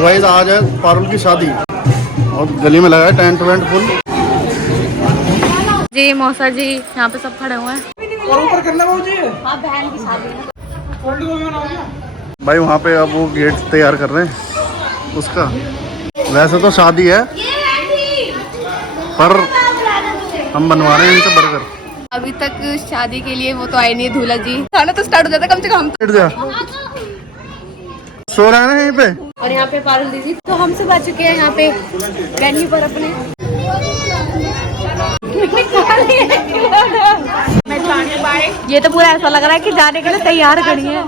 Guys आज है पारुल की शादी और गली में लगा है टेंट वेंट फुल। जी मौसा जी यहाँ पे सब खड़े हुए हैं। और ऊपर करना जी। हाँ बहन की शादी है। भाई वहाँ पे अब वो गेट तैयार कर रहे हैं उसका। वैसे तो शादी है पर हम बनवा रहे हैं इनसे बर्गर। अभी तक शादी के लिए वो तो आए नहीं है दूल्हा जी। खाना तो स्टार्ट हो जाता कम से कम। बैठ जा, सो रहा है ना यहीं पे। और यहाँ पे पारुल दीदी तो हम सब आ चुके हैं यहाँ पे वेन्यू पर अपने। ये तो पूरा ऐसा लग रहा है कि जाने के लिए तैयार खड़ी है।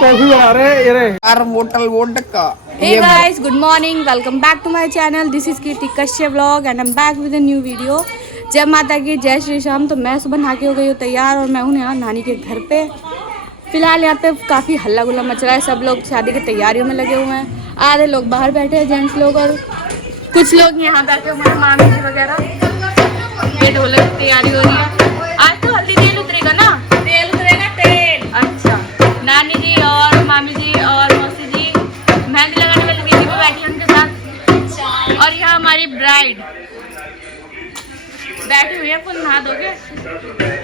कॉफी बना रहे यार बोतल vodka. Hey guys, good morning. Welcome back to my channel. This is Kirti Kashyap vlog and I'm back with a new video. जय माता की जय श्री श्याम। तो मैं सुबह नहा के हो गई हूँ तैयार और मैं हूँ यहाँ नानी के घर पे। फिलहाल यहाँ पे काफ़ी हल्ला गुल्ला मच रहा है। सब लोग शादी की तैयारियों में लगे हुए हैं। आधे लोग बाहर बैठे हैं जेंट्स लोग और कुछ लोग यहाँ बैठे हुए हैं मामी जी वगैरह। ये ढोलक की तैयारी हो रही है। आज तो हल्दी तेल उतरेगा ना? तेल उतरेगा तेल। अच्छा, नानी जी और मामी जी और मौसी जी मेहंदी लगाने वाली दीदी भी बैठी उनके साथ। और यहाँ हमारी ब्राइड बैठी हुई है फुल नहा धोके।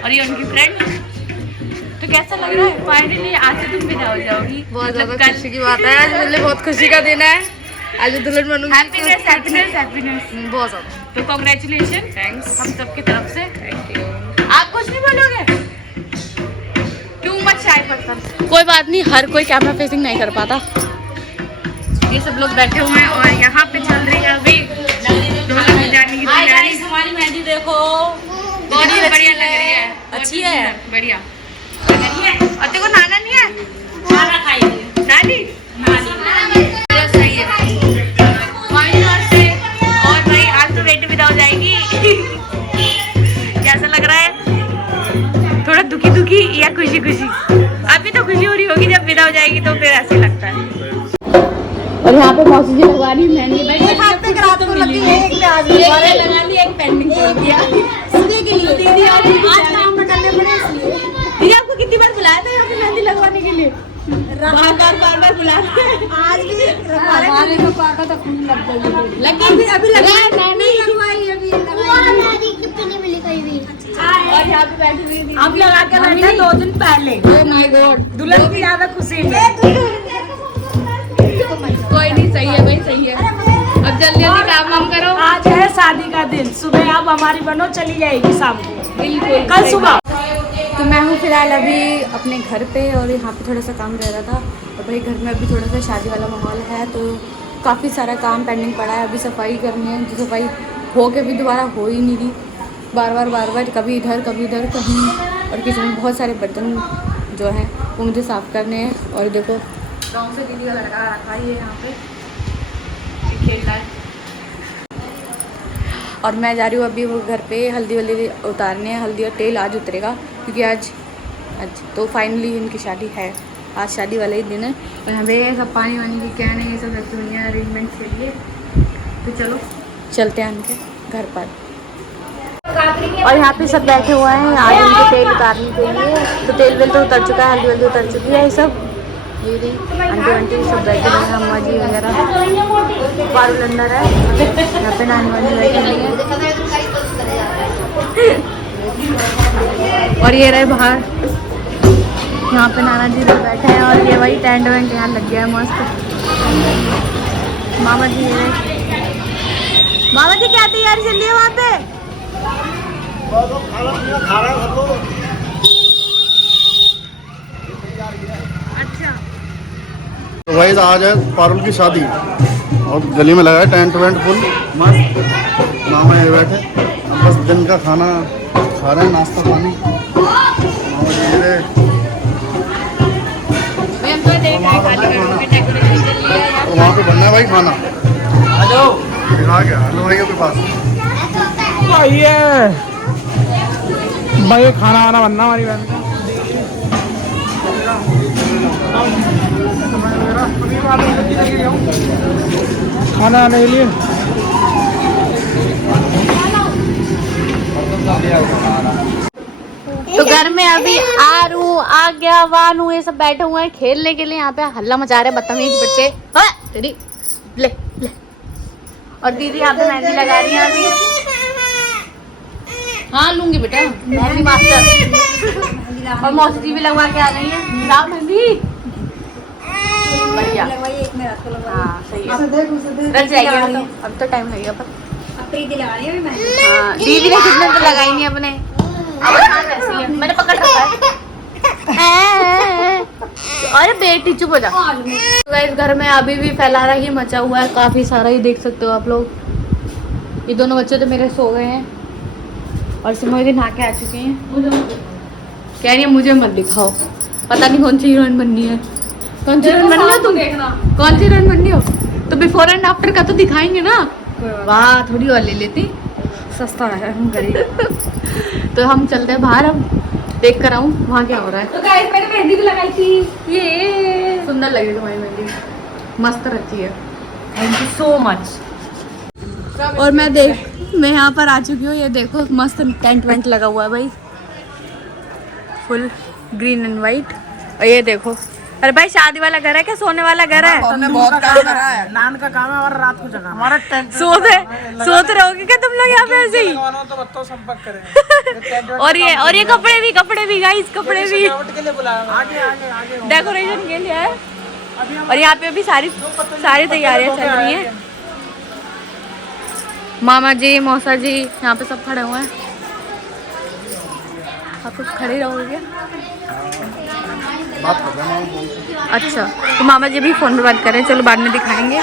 और ये उनकी फ्रेंड। तो कैसा लग रहा है? फाइनली आज से तुम विदा हो जाओगी। बहुत ज़्यादा खुशी की बात है। आज मेरे लिए बहुत खुशी का दिन है। आज दुल्हन बनूंगी। हैप्पीनेस हैप्पीनेस हैप्पीनेस बहुत ज़्यादा। तो कांग्रेचुलेशन। थैंक्स हम सबकी तरफ से। Thank you. आप कुछ नहीं बोलोगे? Too much shy person. कोई बात नहीं, हर कोई कैमरा फेसिंग नहीं कर पाता। ये सब लोग बैठे हुए हैं और यहाँ पे चल रही है अभी ढोलक बजाने की तैयारी। हमारी मेहंदी देखो बहुत बढ़िया लग रही है। अच्छी है, बढ़िया। और देखो नाना नहीं है, नाना खाइए। नानी सही है। और भाई आज तो बेटी विदा हो जाएगी। कैसा लग रहा है? थोड़ा दुखी दुखी या खुशी खुशी? अभी तो खुशी हो रही होगी, जब विदा हो जाएगी तो फिर ऐसे लगता है। और यहाँ पे मौसी जी लगवा रही मेहंदी। रात को लगी है, एक आज लगा ली, एक पेंडिंग छोड़ दिया सीधे के लिए। दीदी आज काम करने पड़े इसलिए। दीदी आपको कितनी बार बुलाया था यहाँ पे मेहंदी लगवाने के लिए? बार बुलाया। आज भी हमारे को पाका तो खून लग गई। लगी अभी नहीं लगवाई अभी मेहंदी कितनी नहीं मिली कहीं भी। और यहाँ पे बैठी हुई थी। अब लगा के बैठे 2 दिन पहले। ओह माय गॉड, दुल्हन की ज्यादा खुशी है। कोई नहीं, सही है भाई, सही है। अब जल्दी जल्दी काम वाम करो। आज है शादी का दिन। सुबह आप हमारी बनो, चली जाएगी शाम को। बिल्कुल कल सुबह। तो मैं हूँ फिलहाल अभी अपने घर पे और यहाँ पे थोड़ा सा काम रह रहा था। और भाई घर में अभी थोड़ा सा शादी वाला माहौल है तो काफ़ी सारा काम पेंडिंग पड़ा है। अभी सफाई करनी है, जो सफाई हो के भी दोबारा हो ही नहीं रही। बार बार कभी इधर कभी उधर कहीं। और किचन में बहुत सारे बर्तन जो हैं वो मुझे साफ़ करने हैं। और देखो गाँव से दीदी का लड़का रखा ही है यहाँ पे, खेल रहा है। और मैं जा रही हूँ अभी वो घर पे हल्दी वल्दी उतारने हैं। हल्दी और तेल आज उतरेगा क्योंकि आज तो फाइनली इनकी शादी है। आज शादी वाला ही दिन है। और यहाँ पे सब पानी वानी की कैन है, ये सब रखी हुई हैं अरेंजमेंट्स के लिए। तो चलो चलते हैं उनके घर पर। और यहाँ पे सब बैठे हुए हैं आज इनके तेल उतारने के लिए। तो तेल वेल तो उतर चुका है, हल्दी वल्दी उतर चुकी है। ये सब ये आंटी आंटी सब बैठे हुए हैं, अम्मा जी वगैरह। पारुल अंदर है, यहाँ पे नानी वानी बैठी हुई है। और ये रहे बाहर, यहाँ पे नाना जी लोग बैठे हैं। और ये वही टेंट वेंट यहाँ लग गया है मस्त। मामा जी क्या तैयारी चल रही है वहाँ पे? अच्छा, तो भाई आज है पारुल की शादी और गली में लगा है टेंट वेंट फुल मस्त। मामा ये बैठे, अब बस दिन का खाना खा रहे हैं, नाश्ता पानी। मामा जी ये और वहाँ पे बनना है भाई खाना। आ गया हेलो भाई के पास भाई खाना वाना बनना हमारी बहन का। खाना आने के लिए तो घर में अभी आरू आज्ञा वानू ये सब बैठे हुए हैं खेलने के लिए। यहाँ पे हल्ला मचा रहे बदतमीज बच्चे। हाँ, तेरी ले ले। और दीदी यहाँ पे मेहंदी लगा रही है अभी। हाँ लूंगी बेटा मेहंदी मास्टर। और मौसी जी भी लगवा के आ रही है। लाओ मेहंदी बढ़िया। हाँ सही है, रच जाएगी। अब तो टाइम लगेगा पर हाँ दीदी ने कितने तो लगाई नहीं अपने। अब वैसी है, मैंने पकड़ रखा है। अरे बेटी चुप हो जा। तो इस घर में अभी भी फैलारा ही मचा हुआ है काफी सारा, ही देख सकते हो आप लोग। ये दोनों बच्चे तो मेरे सो गए हैं और सिमोदी नहा के आ चुके हैं। कह रही है मुझे मत दिखाओ, पता नहीं कौन सी हीरोइन बननी है। कौन सी हीरोइन बननी हो तुम? कौन सी हीरोइन बननी हो? तो बिफोर एंड आफ्टर का तो दिखाएंगे ना। वाह थोड़ी और ले लेती, सस्ता है हम गरीब। तो हम चलते हैं बाहर, अब देख कर आऊँ वहाँ क्या हो रहा है। तो गाइस मैंने मेहंदी भी लगाई थी। ये सुंदर लगी तुम्हारी मेहंदी, मस्त रची है। Thank you so much. और मैं यहाँ पर आ चुकी हूँ। ये देखो मस्त टेंट वेंट लगा हुआ है भाई, फुल ग्रीन एंड वाइट। और ये देखो, अरे भाई शादी वाला घर है क्या, सोने वाला घर है? हमने बहुत काम करा है, नान का काम है हमारा, रात को जगह हमारा टेंट सोते रहोगे क्या तुम लोग यहाँ पे ऐसे ही? तो बताओ संपर्क करें। और ये कपड़े भी गाइस, कपड़े भी के लिए बुलाया, आगे आगे आगे डेकोरेशन के लिए है। और यहाँ पे अभी सारी तैयारियां चल रही हैं। मामा जी मौसा जी यहाँ पे सब खड़े हुए हैं। आप लोग खड़े रहोगे? बात कर रहे हैं। अच्छा तो मामा जी भी फोन पे बात करें, चलो बाद में दिखाएंगे।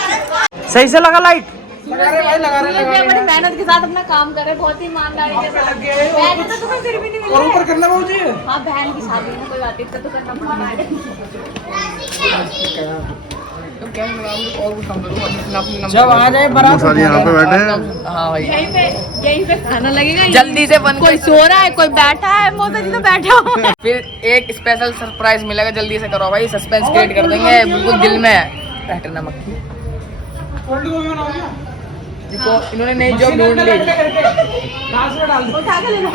सही से लगा लाइट। बड़ी मेहनत के साथ अपना काम कर रहे, बहुत ही ईमानदारी के साथ। पैसे तो तुम्हें फिर भी नहीं मिल रहे। ऊपर करना बाबू जी। हाँ बहन की शादी है ना, कोई बात नहीं, तो करना पड़ता है। जब आ जाए बारात सारी यहाँ पे बैठे हैं। हाँ भाई यहीं पे खाना लगेगा। जल्दी से बन कोई सो रहा है, कोई बैठा है। मोदी जी तो बैठा हो। फिर एक स्पेशल सरप्राइज मिलेगा, जल्दी से करो भाई, सस्पेंस क्रिएट कर देंगे बिल्कुल दिल में बैठना मक्खी। देखो इन्होंने नई जॉब ढूंढ ली। उठा के ले लो।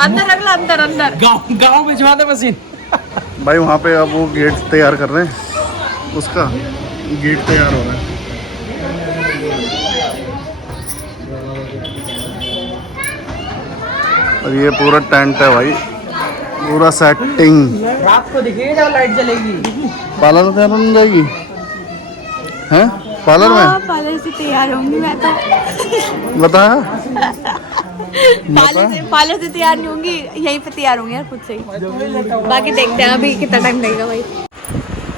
अंदर रख लो, अंदर। गाँव भिजवा दे मशीन। भाई वहाँ पे अब वो गेट तैयार कर रहे हैं, उसका गेट तैयार हो रहा है। और ये पूरा टेंट है भाई, पूरा सेटिंग। रात को दिखेगी जब लाइट जलेगी। पार्लर तैयार होने जाएगी हैं? पार्लर में पार्लर से तैयार होंगी मैं तो। बताया पार्लर से तैयार नहीं होंगी, यहीं पे तैयार होंगी यार खुद से ही। बाकी देखते हैं अभी कितना टाइम लगेगा भाई।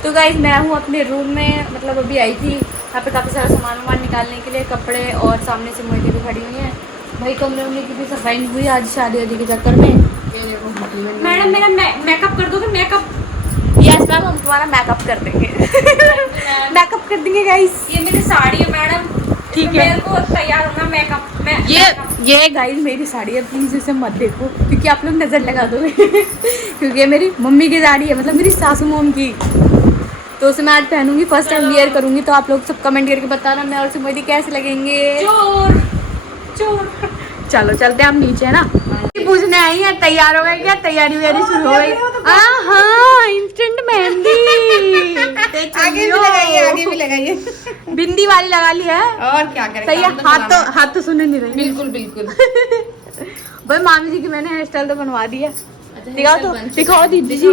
तो गाइस मैं हूँ अपने रूम में, मतलब अभी आई थी यहाँ पे काफ़ी सारा सामान निकालने के लिए, कपड़े, और सामने से मोदी भी खड़ी हुई है भाई। कमरे उमरे की भी सफाई हुई आज शादी वादी के चक्कर में। मैडम मेरा मेकअप कर दोगे? मेकअप? यस मैम हम तुम्हारा मेकअप कर देंगे। मेकअप कर देंगे गाइस। ये मेरी साड़ी है मैडम, ठीक है मेरे को तैयार होना मेकअप में। ये गाइस मेरी साड़ी है, प्लीज इसे मत देखो क्योंकि आप लोग नजर लगा दोगे। क्योंकि ये मेरी मम्मी की साड़ी है, मतलब मेरी सासू मॉम की। तो उसे मैं आज पहनूंगी, फर्स्ट टाइम वियर करूंगी। तो आप लोग सब कमेंट करके बताना मैं और सिमोदी कैसे लगेंगे। चोर चलो चलते हैं हम नीचे, है ना। पूछने आई है तैयार हो गए क्या, तैयारी वैयारी शुरू हो गई? हाँ इंस्टेंट मेहंदी आगे भी लगाइए। बिंदी वाली लगा ली है। और क्या करें, सही है। हाथ तो सुने नहीं रही। बिल्कुल। भाई मामी जी की मैंने हेयर स्टाइल तो बनवा दी है। दिखाओ दीदी जी।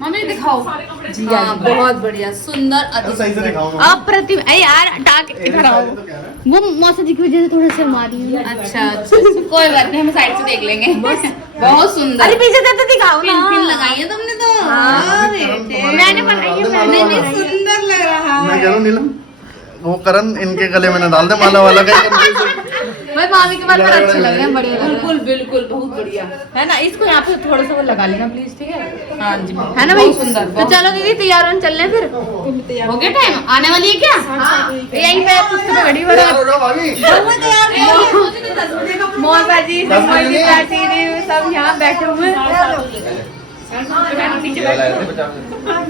मम्मी दिखाओ। हाँ, बहुत बढ़िया, सुंदर, सही से दिखाऊंगा। अप्रतिम। अरे यार टाक इधर आओ। वो मौसा जी की वजह से थोड़ा सा मारी हूँ। अच्छा कोई बात नहीं, हम साइड से देख लेंगे। बहुत सुंदर। अरे पीछे से तो दिखाओ ना। पिन लगाई है तुमने तो। मैंने बनाई है, मैंने। सुंदर लग रहा मैं कह रहा हूँ नीलम, वो करण इनके गले में न डाल दे माला वाला का। भाई मामी के बाल पर अच्छे लग रहे हैं, बढ़िया लग रहे हैं। बिल्कुल बहुत बढ़िया है ना। इसको यहाँ पे थोड़ा सा वो लगा लेना प्लीज, ठीक है? हाँ जी है ना भाई। सुंदर। तो चलो दीदी तैयार होने चल रहे हैं फिर। हो गया टाइम, आने वाली है क्या? यहीं पे पुस्तक पे घड़ी बड़ा मौसा जी सब यहाँ बैठे हुए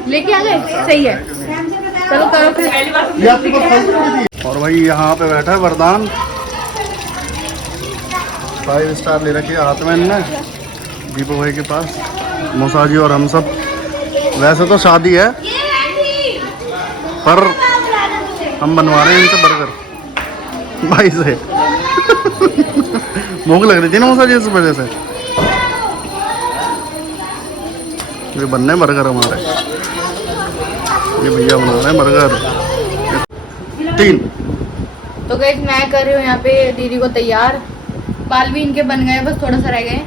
लेके आ गए। सही है, चलो करो फिर। और भाई यहाँ पे बैठा है वरदान, 5 स्टार ले रखी है हाथ में इनने दीपू भाई के पास। मौसाजी और हम सब। वैसे तो शादी है पर हम बनवा रहे हैं इनसे बर्गर भाई से। भूख लग रही थी ना मौसाजी इस वजह से। ये बनने बर्गर हमारे। ये भैया बना रहे हैं बर्गर 3। तो गाइस मैं कर रही हूँ यहाँ पे दीदी को तैयार। बाल भी इनके बन गए, बस थोड़ा सा रह गए।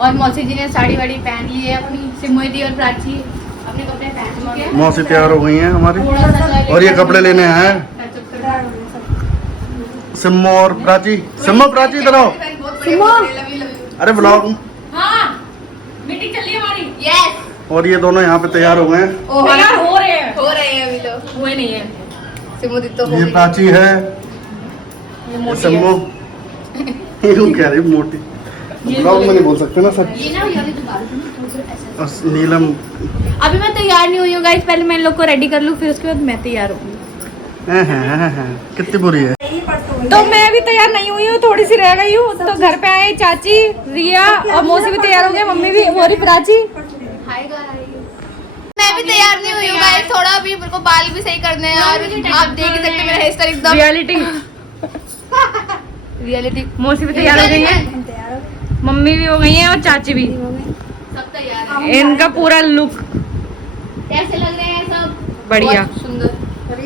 और मौसी जी ने साड़ी वाड़ी पहन ली है अपनी। सिमोई दी और प्राची अपने कपड़े पहन चुके हैं। मौसी तैयार हो गई हैं हमारी। थोड़ा सा और ये कपड़े लेने हैं सिम्मो और प्राची। सिम्मो प्राची इधर आओ। अरे ब्लॉग। हाँ मीटिंग चल रही है हमारी। यस। और ये दोनों यहाँ पे तैयार हो गए हैं। तैयार हो रहे हैं अभी लोग हुए नहीं है। सिमुदी तो ये प्राची है। ये सिम्मो। ये कह रही मोटी। ब्लॉग में नहीं बोल सकते ना सर। ये ना और नीलम। अभी मैं तैयार नहीं हुई हूँ गाइस। पहले मैं इन लोग को रेडी कर लूँ, फिर उसके बाद मैं तैयार होंगी। कितनी बुरी है। तो मैं भी तैयार नहीं हुई हूँ, थोड़ी सी रह गई हूँ। तो घर पे आए चाची, रिया और मौसी भी तैयार हो गए। मम्मी भी, मोरी प्राची। मैं भी तैयार नहीं हुई हूँ गाइस। थोड़ा अभी मेरे को बाल भी सही करने हैं और आप देख ही सकते हैं मेरा हेयर स्टाइल एकदम रियलिटी। मौसी भी तैयार हो गई है, मम्मी भी हो गई है और चाची भी। सब तैयार है। इनका पूरा लुक कैसे लग रहे हैं सब? बढ़िया। बहुत सुंदर।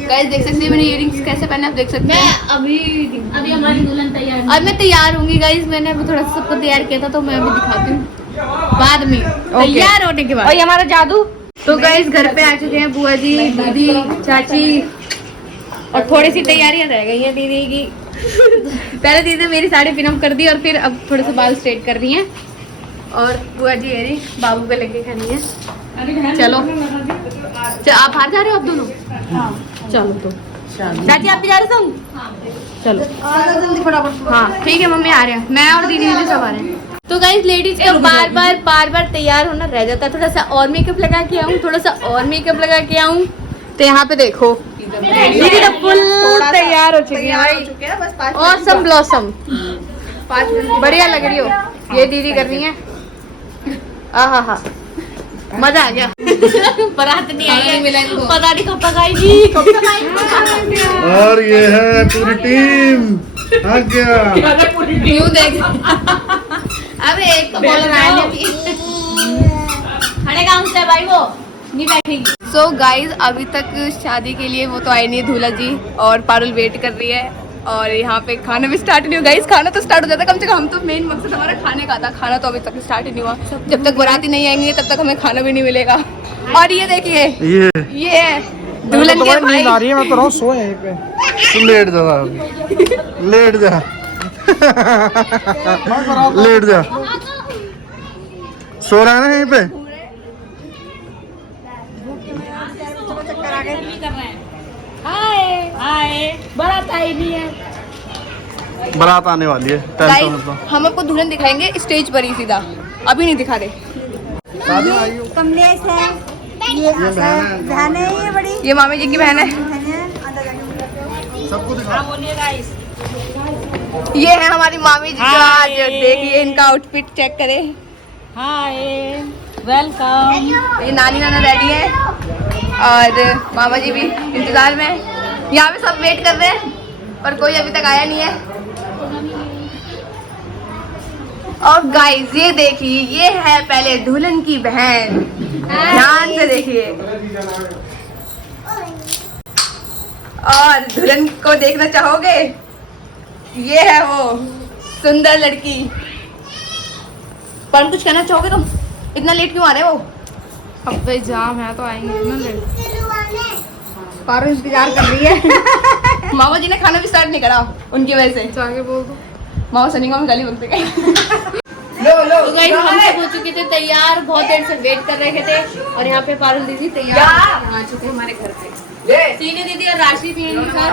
गाइस देख सकते हैं मैंने इयररिंग्स कैसे पहने, आप देख सकते हैं। अभी हमारी दुल्हन तैयार। अब मैं तैयार होंगी गाइस। मैंने अभी थोड़ा सा सबको तैयार किया था, तो मैं अभी दिखाती हूँ बाद में तैयार होने के बाद। और ये हमारा जादू। तो गाइस घर पे आ चुके हैं बुआ जी, दीदी, चाची और थोड़ी सी तैयारियां रह गई हैं दीदी की। पहले दीदी ने मेरी साड़ी पिन अप कर दी और फिर अब थोड़े से बाल स्ट्रेट कर रही हैं। और बुआ जी है जी बाबू को लेके खड़ी है। चलो आप बाहर जा रहे हो आप दोनों? चलो तो चाची आप भी जा रहे हो? चलो जल्दी फटाफट। हाँ ठीक है मम्मी आ रहे हैं। मैं और दीदी सब आ रहे हैं। तो गाइस लेडीज का बार बार तैयार होना रह जाता है। थोड़ा सा और मेकअप लगा के आऊँ, थोड़ा सा और मेकअप लगा के आऊँ। तो यहाँ पे देखो दीदी तो फुल तैयार हो चुकी है भाई। ऑसम ब्लॉसम बढ़िया लग रही हो। ये दीदी कर रही है। आहा मजा आ गया। बारात नहीं आई है, पता नहीं कब तक आएगी। और ये है पूरी टीम। हाँ क्या क्यों देख अबे एक तो बोल रहा है खड़े काम से भाई वो नहीं बैठेगी। सो गाइज अभी तक शादी के लिए वो तो आई नहीं है दूल्हा जी और पारुल वेट कर रही है। और यहाँ पे खाना भी स्टार्ट नहीं हुआ गाइस। खाना तो स्टार्ट हो जाता कम से कम। हम तो मेन मकसद हमारा खाने का था। खाना तो अभी तक स्टार्ट ही नहीं हुआ। जब तक बाराती नहीं आएंगे तब तक हमें खाना भी नहीं मिलेगा। और ये देखिए ये दुल्हन के भाई। आ रही है, मैं तो रहा सो यहीं पे। तू लेट जा लेट जा लेट जा। सो रहा है ना यहीं पे। बारात आई नहीं है। बारात आने वाली है। गाइस हम आपको दुल्हन दिखाएंगे स्टेज पर ही सीधा, अभी नहीं दिखा रहे। कमलेश है, ये बहन है, ये बड़ी ये मामी जी की बहन है। सबको दिखा। ये है हमारी मामी जी का। आज देखिए इनका आउटफिट चेक करें। Hi welcome. ये नानी नाना रेडी है और मामा जी भी इंतजार में। यहाँ पे सब वेट कर रहे हैं पर कोई अभी तक आया नहीं है। और गाइस ये देखिए ये है पहले दुल्हन की बहन। ध्यान से देखिए और दुल्हन को देखना चाहोगे? ये है वो सुंदर लड़की। पर कुछ कहना चाहोगे तुम? इतना लेट क्यों आ रहे हो? अब तो एग्जाम है तो आएंगे ना लेट। पारो इंतजार कर रही है। मामा जी ने खाना भी स्टार्ट नहीं करा उनकी वजह से। आगे बोल दो। मामा सनी को गाली बोलते गए। तो गाइस हम सब हो चुके थे तैयार। बहुत देर से वेट कर रहे थे। और यहाँ पे पारुल दीदी तैयार आ चुके हमारे घर पे। सीने दीदी और राशि भी हैं सर।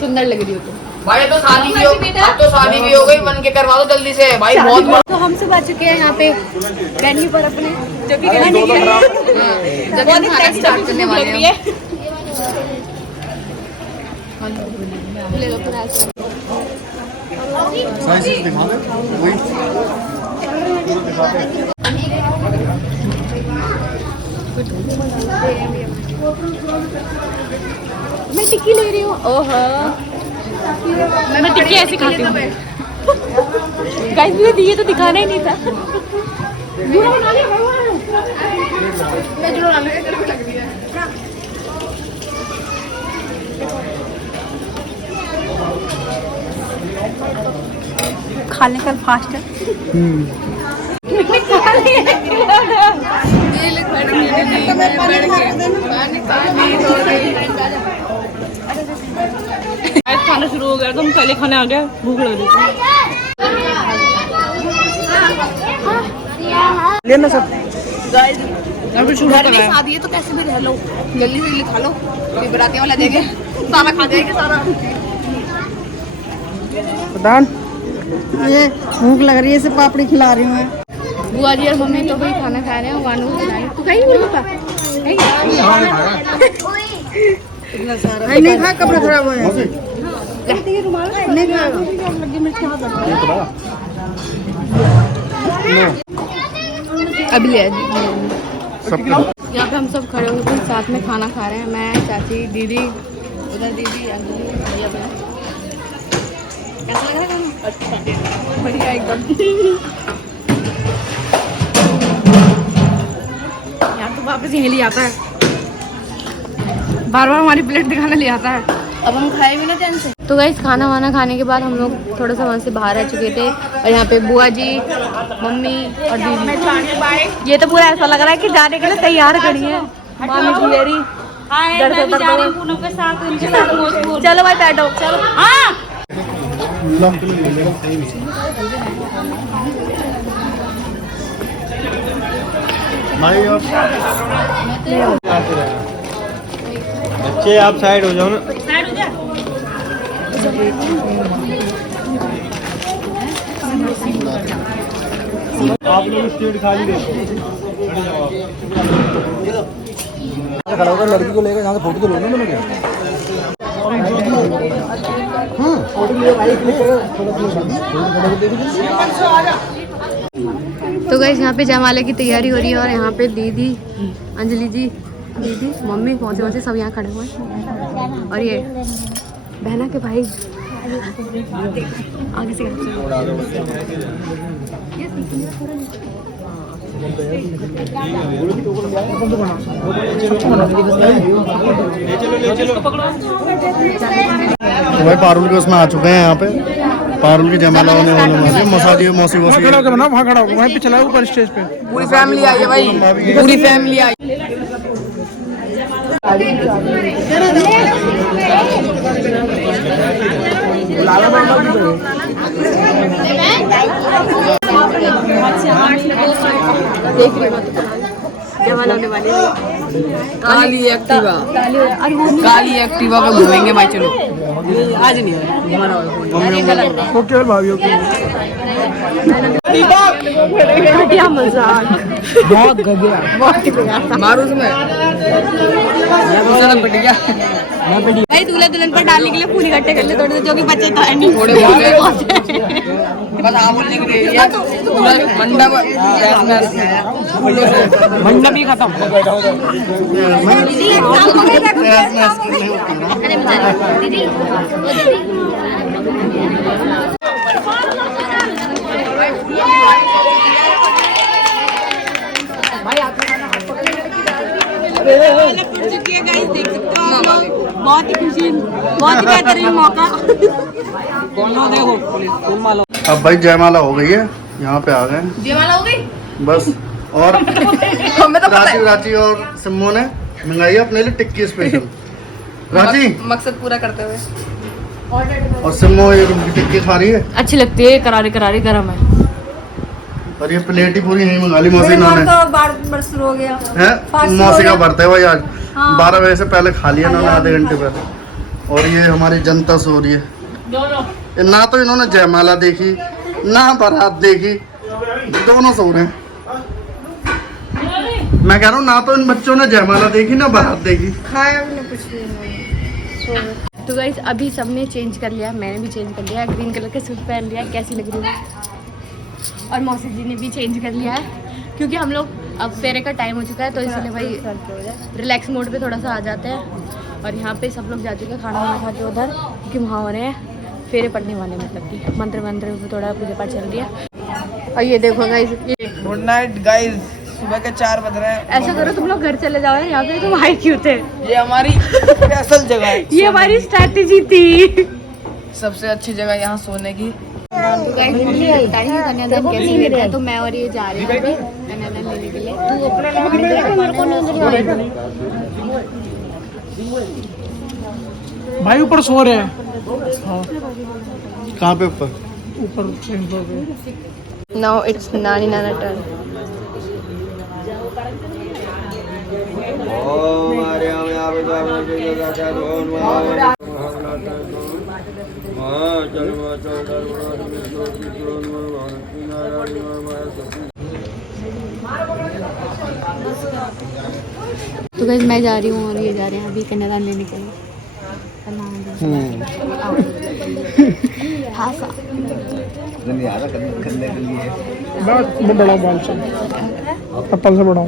सुंदर लग रही हो तुम। भाई तो शादी भी हो, अब तो शादी भी हो गई, बन के करवा दो जल्दी से भाई। बहुत तो हम सब आ चुके हैं यहाँ पे वेन्यू पर अपने, जो कि स्टार्ट करने वाले हैं। ले लो पूरा ऐसे। साइज दिखा दे वही पूरा दिखाते हैं। मैं टिक्की ले रही हूँ। ओहो मैं टिक्की ऐसे खाती हूँ। गाइस मुझे दिए तो दिखाना ही नहीं था। खाने का फास्ट है। खाना शुरू हो गया तो हम पहले खाने आ गए, भूख लग रही थी। लेना सब गाइस घर में शादी है तो कैसे भी रह लो, जल्दी से खा लो, फिर बराती वाला देंगे सारा खा जाएंगे सारा। प्रधान मुझे भूख लग रही है, इसे पापड़ी खिला रही हूँ मैं। बुआ जी और मम्मी तो वही खाना खा रहे हैं। वानू तू खाएगी मेरे पापा? नहीं खा, कपड़ा खराब हो जाएगा। नहीं खाएगा। अभी ले सब यहाँ पे हम सब खड़े होकर साथ में खाना खा रहे हैं। मैं, चाची, दीदी, उधर दीदी, अंजलि, भैया बहन। कैसा लग रहा है खाना? अच्छा बढ़िया एकदम। यार तो वापस यहीं ले आता है, बार बार हमारी प्लेट दिखाने ले आता है। अब हम खाए भी ना ध्यान से। तो गाइस खाना वाना खाने के बाद हम लोग थोड़ा सा वहाँ से बाहर आ चुके थे और यहाँ पे बुआ जी, मम्मी और दीदी, ये तो पूरा ऐसा लग रहा है कि जाने के लिए तैयार खड़ी है। मामी जियरी चलो भाई बैठो। चलो भाई और बच्चे आप साइड हो जाओ ना। आप लोग स्टेट खाली देखो। खड़ा होकर लड़की को लेकर यहाँ से फोटो तो लो ना मैंने। तो गाइस यहाँ पे जयमाला की तैयारी हो रही है और यहाँ पे दीदी, अंजलि जी, दीदी, मम्मी, मौसी सब यहाँ खड़े हुए हैं। और ये बहना के भाई आगे से तो भाई पारुल के उसमें आ चुके हैं। यहाँ पे पारुल की जयमाला होने वाली है। मौसी मौसी खड़ा होकर बना, वहाँ खड़ा होकर वहीं पे चला ऊपर स्टेज पे। पूरी फैमिली आई है भाई, पूरी फैमिली आई। होने वाली है। काली एक्टिवा पे घूमेंगे भाई। चलो आज नहीं है वो केवल भाभी क्या मजाक, बहुत गया मारो उसमें भाई दूल्हा दुल्हन पर डालने के लिए फूल इकट्ठे कर ले थोड़े से, जो कि बच्चे तो है नहीं। थोड़े बस आप बोलने के लिए पूरा मंडप ही खत्म। बहुत ही खुशी, बहुत ही बेहतरीन मौका। अब भाई जयमाला हो गई है, यहाँ पे आ गए। जयमाला हो गई बस। और रांची और सिम्मो ने मंगाई है अपने लिए टिक्की स्पेशल। रांची मकसद पूरा करते हुए और सिम्मो ये टिक्की खा रही है। अच्छी लगती है, करारी करारी गरम है। और ये प्लेट ही पूरी नहीं मंगा ली मौसी इन्होंने। शुरू हो गया है मौसी का बर्थ है भाई आज। 12 बजे से पहले खा लिया इन्होंने, आधे घंटे पहले। और ये हमारी जनता सो रही है। ना तो इन्होंने जयमाला देखी ना बारात देखी, दोनों सो रहे हैं। मैं कह रहा हूँ ना तो इन बच्चों ने जयमाला देखी ना बारात देखी। खाया भी नहीं कुछ नहीं। तो गाइस अभी सबने चेंज कर लिया, मैंने भी चेंज कर लिया, ग्रीन कलर का सूट पहन लिया, कैसी लग रही है। और मौसी जी ने भी चेंज कर लिया है क्योंकि हम लोग अब फेरे का टाइम हो चुका है, तो इसलिए भाई रिलैक्स मोड पे थोड़ा सा आ जाते हैं। और यहाँ पे सब लोग जा चुके हैं खाना वाना खा के उधर, क्योंकि वहाँ हो रहे हैं फेरे पड़ने वाले, मतलब कि मंत्र में थोड़ा पूजा पाठ चल रही है। और ये देखो गाइस, ये गुड नाइट गाइस, सुबह के 4 बज रहे हैं। ऐसा करो तुम लोग घर चले जाओ, यहाँ पे तुम आए क्यों थे? ये हमारी स्पेशल जगह है, ये हमारी स्ट्रैटेजी थी। सबसे अच्छी जगह यहाँ सोने की। तो गाइस कन्यादान कैसे लेते हैं, तो मैं और ये जा रहे हैं अभी कन्यादान लेने के लिए। तू अपना भाई ऊपर सो रहे हैं। कहाँ पे ऊपर? नाउ इट्स नानी नाना टर्न। तो गाइस मैं जा रही हूँ और ये जा रहे हैं अभी कन्यादान लेने के लिए। हाँ सा मैं बड़ा बाल चल पप्पल से बड़ा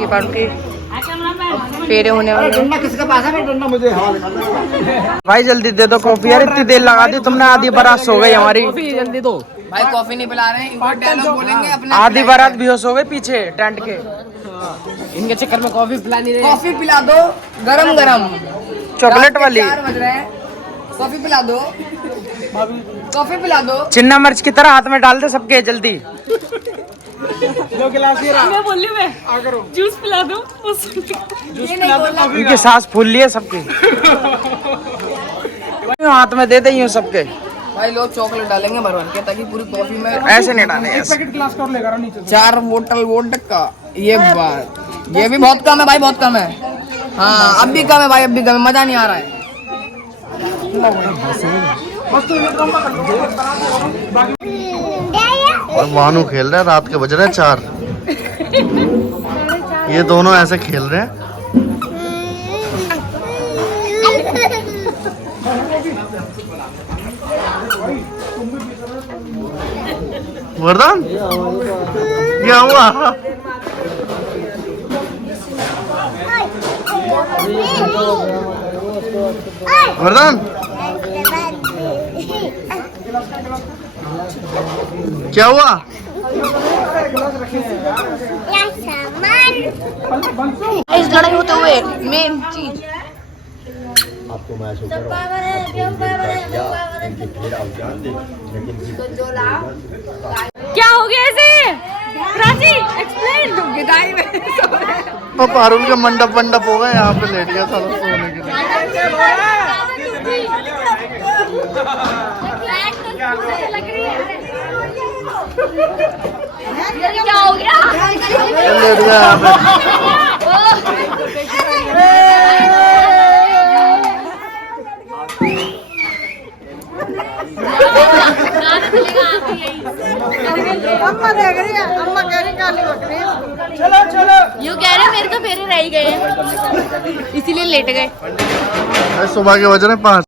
ये बार के फेरे होने वाले हैं। किसका पास है? डरना मुझे भाई जल्दी दे दो कॉफी यार, इतनी देर लगा दी तुमने, आधी बारात सो गई हमारी। जल्दी दो भाई, कॉफी नहीं पिला रहे हैं, इनको डायलॉग बोलेंगे अपना। आधी बारात बेहोश हो गए पीछे टेंट के, इनके चक्कर में कॉफी पिला नहीं रहे। कॉफी पिला दो गरम गरम, चॉकलेट वाली। 4 बज रहे हैं, कॉफी पिला दो, कॉफी पिला दो। चिन्ना मिर्च की तरह हाथ में डाल दे सबके जल्दी। मैं बोल रही मैं जूस पिला दो। उनके सांस फूल लिए सबके। हाथ में दे दे यूं सबके। भाई लोग चॉकलेट डालेंगे भर भर के, ताकि पूरी कॉफी में ऐसे नहीं डाले ऐसे। 4 बोतल वोडका का। ये बात, ये भी बहुत कम है भाई, बहुत कम है। हाँ अब भी कम है भाई, अब भी कम है, मजा नहीं आ रहा है। और मानू खेल रहे हैं, रात के बज रहे हैं 4। ये दोनों ऐसे खेल रहे हैं। वरदान क्या हुआ? वरदान क्या हुआ? इस लड़ाई होते हुए मेन चीज आपको मैं शुक्र क्या हो गया ऐसे? प्राची एक्सप्लेन। पारुल के मंडप हो गए, यहाँ पे लेट गया साला सोने के लिए। क्या हो गया? लेट गया यहाँ पे। अम्मा देख रही है, अम्मा कह रही काली बकरी। यू कह रहे मेरे तो फेरे रह ही गए हैं, इसीलिए लेट गए। सुबह के बज रहे 5।